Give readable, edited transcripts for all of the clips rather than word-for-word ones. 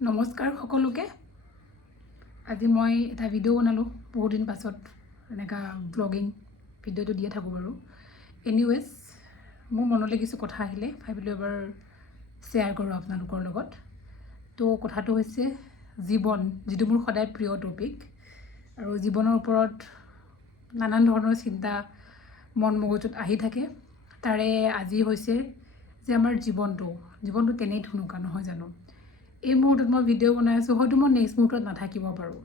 নমস্কাৰ সকলোকে আজি মই এটা ভিডিঅ' বনালোঁ বহুত দিন পাছত এনেকা ব্লগিং ভিডিঅ'টো দিয়ে থাকোঁ বাৰু এনিৱেজ মোৰ মনলৈ কিছু কথা আহিলে ভাবিলোঁ এবাৰ শ্বেয়াৰ কৰোঁ আপোনালোকৰ লগত তো কথাটো হৈছে জীৱন যিটো মোৰ সদায় প্ৰিয় টপিক আৰু জীৱনৰ ওপৰত নানান ধৰণৰ চিন্তা মন মগজুত আহি থাকে তাৰে আজি হৈছে যে আমাৰ জীৱনটো তেনেই ধুনুকা নহয় জানো এই মুহূৰ্তত মই ভিডিঅ' বনাই আছোঁ হয়তো মই নেক্সট মুহূৰ্তত নাথাকিব পাৰোঁ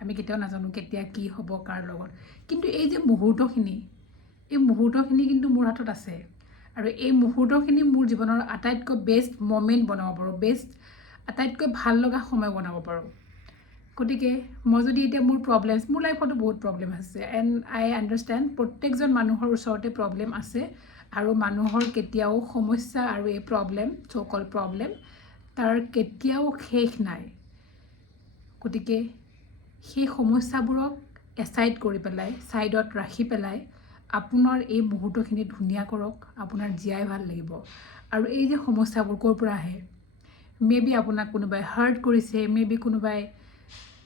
আমি কেতিয়াও নাজানো কেতিয়া কি হ'ব কাৰ লগত কিন্তু এই যে মুহূৰ্তখিনি কিন্তু মোৰ হাতত আছে আৰু এই মুহূৰ্তখিনি মোৰ জীৱনৰ আটাইতকৈ বেষ্ট মমেণ্ট বনাব পাৰোঁ আটাইতকৈ ভাল লগা সময় বনাব পাৰোঁ গতিকে মই যদি এতিয়া মোৰ লাইফতো বহুত প্ৰব্লেম আছে এণ্ড আই আণ্ডাৰষ্টেণ্ড প্ৰত্যেকজন মানুহৰ ওচৰতে প্ৰব্লেম আছে আৰু মানুহৰ কেতিয়াও সমস্যা আৰু এই প্ৰব্লেম তাৰ কেতিয়াও শেষ নাই গতিকে সেই সমস্যাবোৰক এছাইড কৰি পেলাই ছাইডত ৰাখি পেলাই আপোনাৰ এই মুহূৰ্তখিনি ধুনীয়া কৰক আপোনাৰ জীয়াই ভাল লাগিব আৰু এই যে সমস্যাবোৰ ক'ৰ পৰা আহে মেবি আপোনাক কোনোবাই হাৰ্ট কৰিছে মেবি কোনোবাই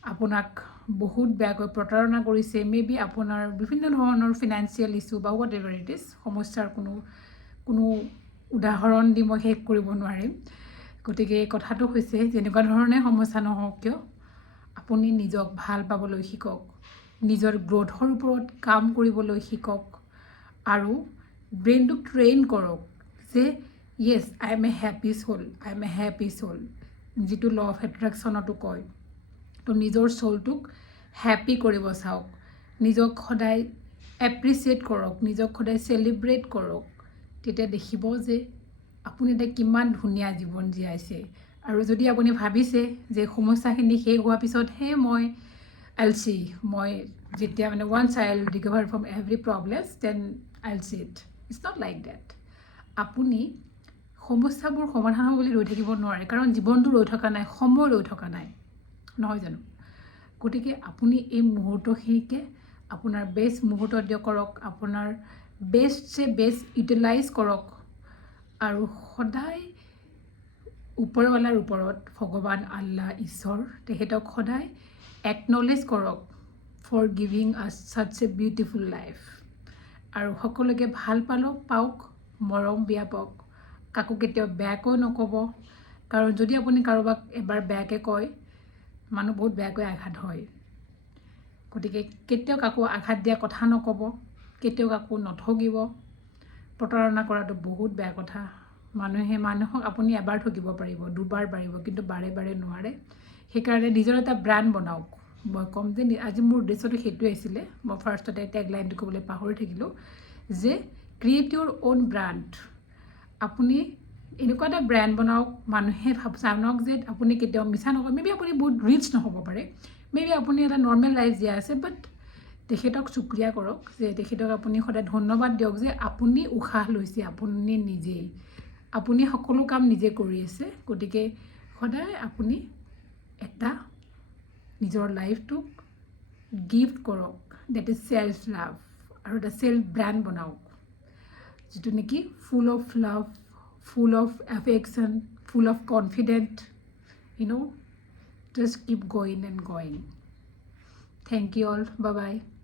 আপোনাক বহুত বেয়াকৈ প্ৰতাৰণা কৰিছে মেবি আপোনাৰ বিভিন্ন ধৰণৰ ফিনান্সিয়েল ইছ্যু বা হোৱাট এভাৰ ইট ইজ সমস্যাৰ কোনো উদাহৰণ দি মই শেষ কৰিব নোৱাৰিম গতিকে এই কথাটো হৈছে যেনেকুৱা ধৰণে সমস্যা নহওক কিয় আপুনি নিজক ভাল পাবলৈ শিকক নিজৰ গ্ৰ'থৰ ওপৰত কাম কৰিবলৈ শিকক আৰু ব্ৰেইনটোক ট্ৰেইন কৰক যে য়েছ আই এম এ হেপী চ'ল যিটো ল অফ এট্ৰেকশ্যনতো কয় তো নিজৰ চ'লটোক হেপী কৰিব চাওক নিজক সদায় এপ্ৰিচিয়েট কৰক নিজক সদায় চেলিব্ৰেট কৰক তেতিয়া দেখিব যে আপুনি এটা কিমান ধুনীয়া জীৱন জীয়াইছে আৰু যদি আপুনি ভাবিছে যে সমস্যাখিনি শেষ হোৱাৰ পিছতহে মই যেতিয়া once I will recover from every problems then I will see it it's not like that আপুনি সমস্যাবোৰ সমাধান হ'ব বুলি ৰৈ থাকিব নোৱাৰে কাৰণ জীৱনটো ৰৈ থকা নাই সময় ৰৈ থকা নাই নহয় জানো গতিকে আপুনি এই মুহূৰ্তখিনিকে আপোনাৰ বেষ্ট মুহূৰ্ত দিয়ক কৰক আপোনাৰ বেষ্ট ইউটিলাইজ কৰক আৰু সদায় ওপৰৱালাৰ ওপৰত ভগৱান আল্লাহ ঈশ্বৰ তেখেতক সদায় একনলেজ কৰক ফৰ গিভিং আছ ছাচ এ বিউটিফুল লাইফ আৰু সকলোকে ভাল পাওক মৰম বিয়াপক কাকো কেতিয়াও বেয়াকৈ নক'ব কাৰণ যদি আপুনি কাৰোবাক এবাৰ বেয়াকৈ কয় মানুহ বহুত বেয়াকৈ আঘাত হয় গতিকে কেতিয়াও কাকো আঘাত দিয়া কথা নক'ব কেতিয়াও কাকো নঠগিব প্ৰতাৰণা কৰাটো বহুত বেয়া কথা মানুহক আপুনি এবাৰ ঠগিব পাৰিব দুবাৰ পাৰিব কিন্তু বাৰে বাৰে নোৱাৰে সেইকাৰণে নিজৰ এটা ব্ৰেণ্ড বনাওক মই ক'ম যে আজি মোৰ উদ্দেশ্যটো সেইটোৱে আছিলে মই ফাৰ্ষ্টতে টেগলাইনটো ক'বলৈ পাহৰি থাকিলোঁ যে ক্ৰিয়েট ইউৰ অ'ন ব্ৰেণ্ড আপুনি এনেকুৱা এটা ব্ৰেণ্ড বনাওক মানুহে জানক যে আপুনি কেতিয়াও মিছা নকয় মেবি আপুনি বহুত ৰিচ নহ'ব পাৰে মেবি আপুনি এটা নৰ্মেল লাইফ জীয়াই আছে বাট তেখেতক শুক্ৰিয়া কৰক যে তেখেতক আপুনি সদায় ধন্যবাদ দিয়ক যে আপুনি উশাহ লৈছে আপুনি নিজেই আপুনি সকলো কাম নিজে কৰি আছে গতিকে সদায় আপুনি এটা নিজৰ লাইফটোক গিফ্ট কৰক ডেট ইজ চেল্ফ লাভ আৰু এটা চেল্ফ ব্ৰেণ্ড বনাওক যিটো নেকি full of love full of affection full of confident just keep going and going thank you all bye by